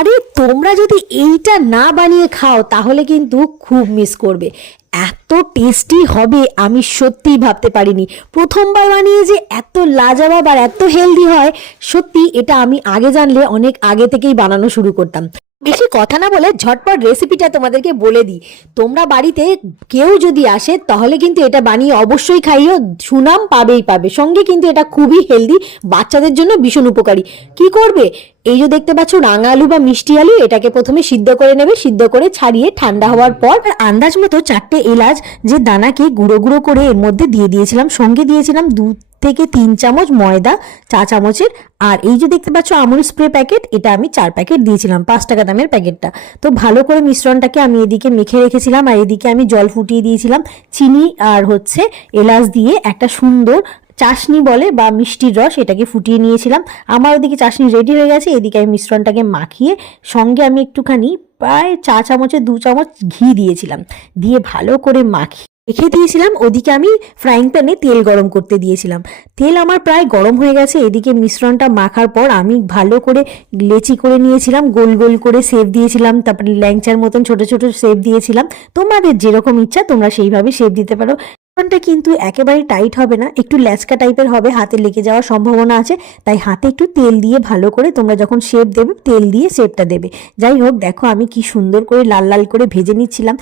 আরে তোমরা যদি এইটা না বানিয়ে খাও তাহলে কিন্তু খুব মিস করবে। এত টেস্টি হবে আমি সত্যিই ভাবতে পারিনি। প্রথমবার বানিয়ে যে এত লাজবাব আর এত হেলদি হয়, সত্যি এটা আমি আগে জানলে অনেক আগে থেকেই বানানো শুরু করতাম। বেশি কথা না বলে ঝটপট রেসিপিটা তোমাদেরকে বলে দিই। তোমরা বাড়িতে কেউ যদি আসে তাহলে কিন্তু এটা বানিয়ে অবশ্যই খাইও, সুনাম পাবেই পাবে। সঙ্গে কিন্তু এটা খুবই হেলদি, বাচ্চাদের জন্য ভীষণ উপকারী। কি করবে, এই যে দেখতে পাচ্ছ রাঙা আলু বা মিষ্টি আলু, এটাকে প্রথমে সিদ্ধ করে নেবে। সিদ্ধ করে ছাড়িয়ে ঠান্ডা হওয়ার পর আন্দাজ মতো 4টে এলাচ যে দানাকে গুঁড়ো গুঁড়ো করে এর মধ্যে দিয়ে দিয়েছিলাম। সঙ্গে দিয়েছিলাম 2 থেকে 3 চামচ ময়দা, চা চামচের। আর এই যে দেখতে পাচ্ছ আমুল স্প্রে প্যাকেট, এটা আমি 4 প্যাকেট দিয়েছিলাম, 5 টাকা দামের প্যাকেটটা। তো ভালো করে মিশ্রণটাকে আমি এদিকে মেখে রেখেছিলাম, আর এদিকে আমি জল ফুটিয়ে দিয়েছিলাম। চিনি আর এলাচ দিয়ে একটা সুন্দর চাশনি বলে বা মিষ্টির রস, এটাকে ফুটিয়ে নিয়েছিলাম। আমার ওদিকে চাশনি রেডি হয়ে গেছে। এদিকে আমি মিশ্রণটাকে মাখিয়ে সঙ্গে আমি একটুখানি প্রায় চা চামচের 2 চামচ ঘি দিয়েছিলাম, দিয়ে ভালো করে মাখিয়ে রেখে দিয়েছিলাম। ওদিকে আমি ফ্রাইং প্যানে তেল গরম করতে দিয়েছিলাম। তেল আমার প্রায় গরম হয়ে গেছে। এদিকে মিশ্রণটা মাখার পর আমি ভালো করে লেচি করে নিয়েছিলাম, গোল গোল করে শেপ দিয়েছিলাম, তারপরে ল্যাংচার মতন ছোট ছোট শেপ দিয়েছিলাম। তোমাদের যেরকম ইচ্ছা তোমরা সেইভাবে শেপ দিতে পারো। মিশ্রণটা কিন্তু একেবারে টাইট হবে না, একটু ল্যাচকা টাইপের হবে, হাতে লেগে যাওয়ার সম্ভাবনা আছে। তাই হাতে একটু তেল দিয়ে ভালো করে তোমরা যখন শেপ দেবে তেল দিয়ে শেপটা দেবে। যাই হোক, দেখো আমি কি সুন্দর করে লাল লাল করে ভেজে নিচ্ছিলাম।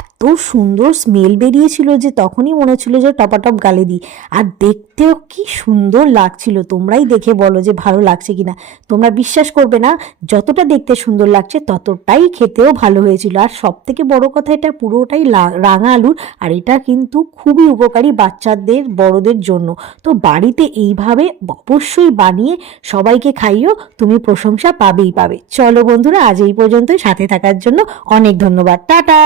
এত সুন্দর স্মেল বেরিয়েছিল যে তখনই মনে হচ্ছিল যে টপাটপ গালে দিই। আর দেখতেও কি সুন্দর লাগছিল, তোমরাই দেখে বলো যে ভালো লাগছে কিনা। তোমরা বিশ্বাস করবে না, যতটা দেখতে সুন্দর লাগছে ততটাই খেতেও ভালো হয়েছিল। আর সব থেকে বড় কথা, এটা পুরোটাই রাঙা আলুর, আর এটা কিন্তু খুবই উপকারী বাচ্চাদের বড়দের জন্য। তো বাড়িতে এইভাবে অবশ্যই বানিয়ে সবাইকে খাইও, তুমি প্রশংসা পাবেই পাবে। চলো বন্ধুরা, আজ এই পর্যন্তই। সাথে থাকার জন্য অনেক ধন্যবাদ। টাটা।